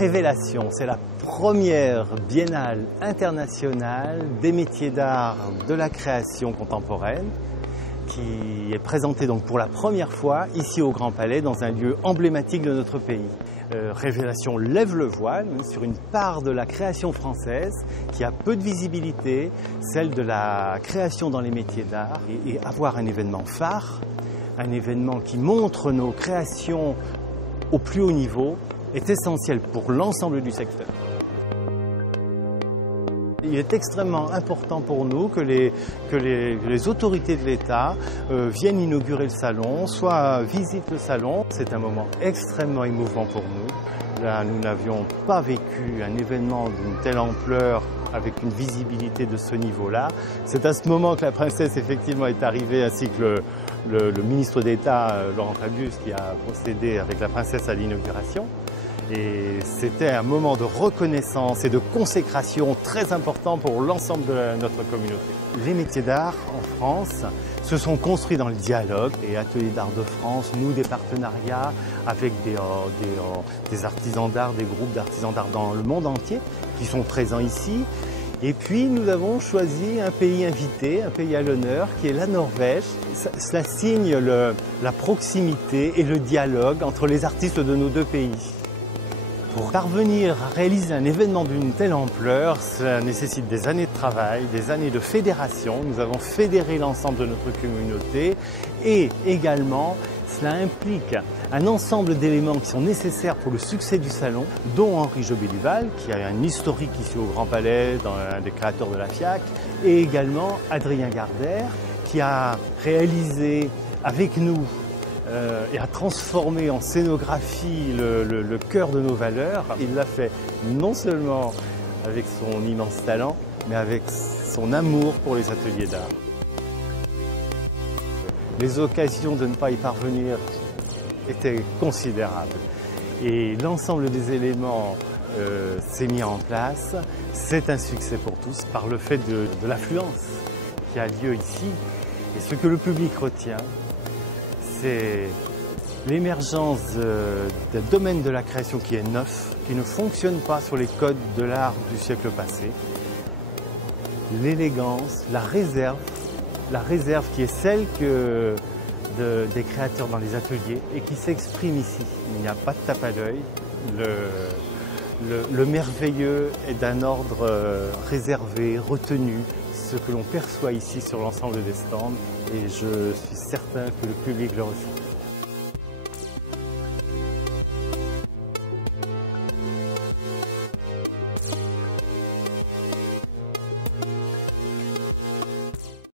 Révélation, c'est la première biennale internationale des métiers d'art de la création contemporaine qui est présentée donc pour la première fois ici au Grand Palais dans un lieu emblématique de notre pays. Révélation lève le voile sur une part de la création française qui a peu de visibilité, celle de la création dans les métiers d'art, et avoir un événement phare, un événement qui montre nos créations au plus haut niveau est essentiel pour l'ensemble du secteur. Il est extrêmement important pour nous que les autorités de l'État viennent inaugurer le salon, soit visitent le salon. C'est un moment extrêmement émouvant pour nous. Là, nous n'avions pas vécu un événement d'une telle ampleur avec une visibilité de ce niveau-là. C'est à ce moment que la princesse effectivement est arrivée, ainsi que le ministre d'État, Laurent Fabius, qui a procédé avec la princesse à l'inauguration. Et c'était un moment de reconnaissance et de consécration très important pour l'ensemble de notre communauté. Les métiers d'art en France se sont construits dans le dialogue. Et Ateliers d'Art de France noue des partenariats avec des artisans d'art, des groupes d'artisans d'art dans le monde entier qui sont présents ici. Et puis nous avons choisi un pays invité, un pays à l'honneur, qui est la Norvège. Cela signe la proximité et le dialogue entre les artistes de nos deux pays. Pour parvenir à réaliser un événement d'une telle ampleur, cela nécessite des années de travail, des années de fédération. Nous avons fédéré l'ensemble de notre communauté et également cela implique un ensemble d'éléments qui sont nécessaires pour le succès du salon, dont Henri Jobé-Duval, qui a un historique ici au Grand Palais, un des créateurs de la FIAC, et également Adrien Gardère, qui a réalisé avec nous et a transformé en scénographie le cœur de nos valeurs. Il l'a fait non seulement avec son immense talent, mais avec son amour pour les ateliers d'art. Les occasions de ne pas y parvenir étaient considérables. Et l'ensemble des éléments s'est mis en place. C'est un succès pour tous par le fait de l'affluence qui a lieu ici. Et ce que le public retient, c'est l'émergence d'un domaine de la création qui est neuf, qui ne fonctionne pas sur les codes de l'art du siècle passé. L'élégance, la réserve qui est celle des créateurs dans les ateliers et qui s'exprime ici. Il n'y a pas de tape à l'œil. Le merveilleux est d'un ordre réservé, retenu, ce que l'on perçoit ici sur l'ensemble des stands, et je suis certain que le public le ressent.